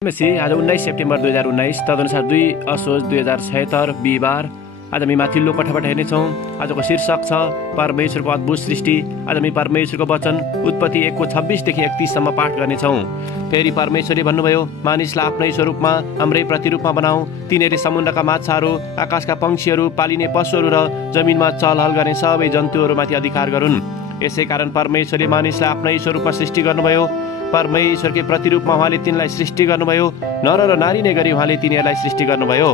आज 19 सेप्टेम्बर 2019 तदनुसार 2 असोज 2076 बिहिबार। आज हामी माथिल्लो कोठाबाट हेर्नेछौँ। आजको शीर्षक छ परमेश्वरको अद्भुत सृष्टि। आज हामी परमेश्वरको वचन उत्पत्ति 1 को 26 देखि 31 सम्म पाठ गर्नेछौँ। फेरि परमेश्वरले भन्नुभयो, मानिसलाई आफ्नै स्वरूपमा हाम्रै प्रतिरूपमा बनाऊ। तिनीहरूले समुद्रका माछाहरू, आकाशका पंक्षीहरू, पालिने पशुहरू र जमिनमा चलहल गर्ने सबै जन्तुहरूमाथि अधिकार गरून्। यसै कारण परमेश्वरले मानिसलाई आफ्नै स्वरूपमा सृष्टि गर्नुभयो। परमेश्वरकै प्रतिरूपमा उहाँले तिनीलाई सृष्टि गर्नुभयो। नर र नारी नै गरी उहाँले तिनीहरूलाई सृष्टि गर्नुभयो।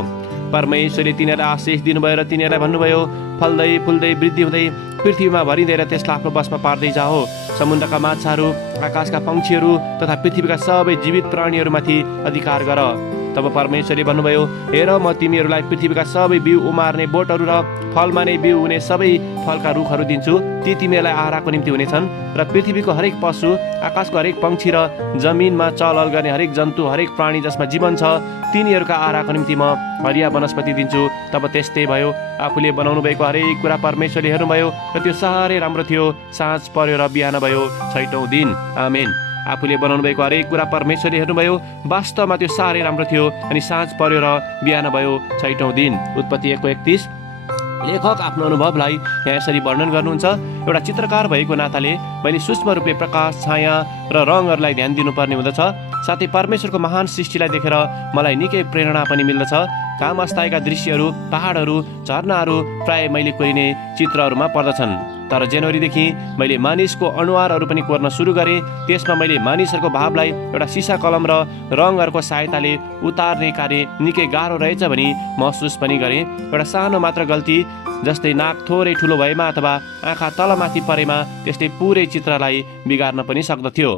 परमेश्वरले तिनीहरूलाई आशिष दिनुभयो र तिनीहरूलाई भन्नुभयो, फल्दै फुल्दै वृद्धि हुँदै पृथ्वीमा भरिँदै र त्यसलाई आफ्नो बसमा पार्दै जाओ। समुद्रका माछाहरू, आकाशका पंक्षीहरू तथा पृथ्वीका सबै जीवित प्राणीहरूमाथि अधिकार गर। तब परमेश्वरले भन्नुभयो, हेर, म तिमीहरूलाई पृथ्वीका सबै बिउ उमार्ने बोटहरू र फलमा नै बिउ हुने सबै फलका रुखहरू दिन्छु। ती तिमीहरूलाई आहाराको निम्ति हुनेछन् र पृथ्वीको हरेक पशु, आकाशको हरेक पंक्षी र जमिनमा चलहल गर्ने हरेक जन्तु, हरेक प्राणी जसमा जीवन छ, तिनीहरूका आहाराको निम्ति म हरिया वनस्पति दिन्छु। तब त्यस्तै भयो। आफूले बनाउनु भएको हरेक कुरा परमेश्वरले हेर्नुभयो र त्यो साह्रै राम्रो थियो। साँझ पर्यो र बिहान भयो, 6औं दिन। आमेन। आफूले बनाउनु भएको हरेक कुरा परमेश्वरले हेर्नुभयो। वास्तवमा त्यो साह्रै राम्रो थियो। अनि साँझ पर्यो र बिहान भयो, 6औं दिन। उत्पत्ति 1 को 31। लेखक आफ्नो अनुभवलाई यहाँ यसरी वर्णन गर्नुहुन्छ। एउटा चित्रकार भएको नाताले मैले सूक्ष्म रूपले प्रकाश, छाया र रङहरूलाई ध्यान दिनुपर्ने हुँदछ। साथै परमेश्वरको महान सृष्टिलाई देखेर मलाई निकै प्रेरणा पनि मिल्दछ। काम अस्ताएका दृश्यहरू, पहाडहरू, झरनाहरू प्राय मैले कोरिने चित्रहरूमा पर्दछन्। तर जनवरीदेखि मैले मानिसको अनुहारहरू पनि कोर्न सुरु गरेँ। त्यसमा मैले मानिसहरूको भावलाई एउटा सिसा कलम र रङहरूको सहायताले उतार्ने कार्य निकै गाह्रो रहेछ भनी महसुस पनि गरेँ। एउटा सानो मात्र गल्ती, जस्तै नाक थोरै ठुलो भएमा अथवा आँखा तलमाथि परेमा, त्यसले पुरै चित्रलाई बिगार्न पनि सक्दथ्यो।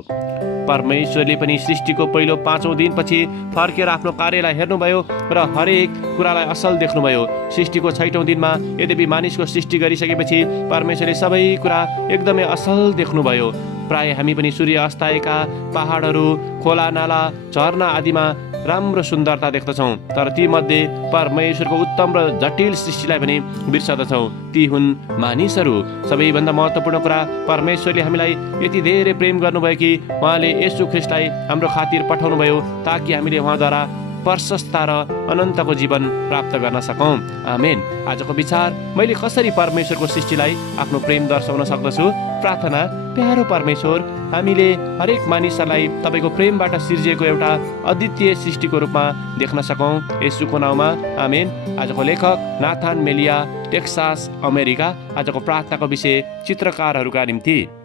परमेश्वरले पनि सृष्टिको पहिलो 5औं दिनपछि फर्केर आफ्नो कार्यलाई हेर्नुभयो र हरेक कुरालाई असल देख्नुभयो। सृष्टिको 6औं दिनमा यद्यपि मानिसको सृष्टि गरिसकेपछि परमेश्वरले सबै कुरा एकदमै असल देख्नुभयो। प्राय हामी पनि सूर्य अस्ताएका पहाडहरू, खोला, नाला, झरना आदिमा राम्रो सुन्दरता देख्दछौँ। तर ती मध्ये परमेश्वरको उत्तम र जटिल सृष्टिलाई पनि बिर्सदछौँ। ती हुन् मानिसहरू। सबैभन्दा महत्त्वपूर्ण कुरा, परमेश्वरले हामीलाई यति धेरै प्रेम गर्नुभयो कि उहाँले येशू ख्रीष्टलाई हाम्रो खातिर पठाउनुभयो ताकि हामीले उहाँद्वारा प्रशस्ता र अनन्तको जीवन प्राप्त गर्न सकौँ। आमेन। आजको विचार, मैले कसरी परमेश्वरको सृष्टिलाई आफ्नो प्रेम दर्शाउन सक्दछु? प्रार्थना। प्यारो परमेश्वर, हामीले हरेक मानिसहरूलाई तपाईँको प्रेमबाट सिर्जिएको एउटा अद्वितीय सृष्टिको रूपमा देख्न सकौँ। येशूको नाउँमा आमेन। आजको लेखक नाथान मेलिया, टेक्सास, अमेरिका। आजको प्रार्थनाको विषय चित्रकारहरूका निम्ति।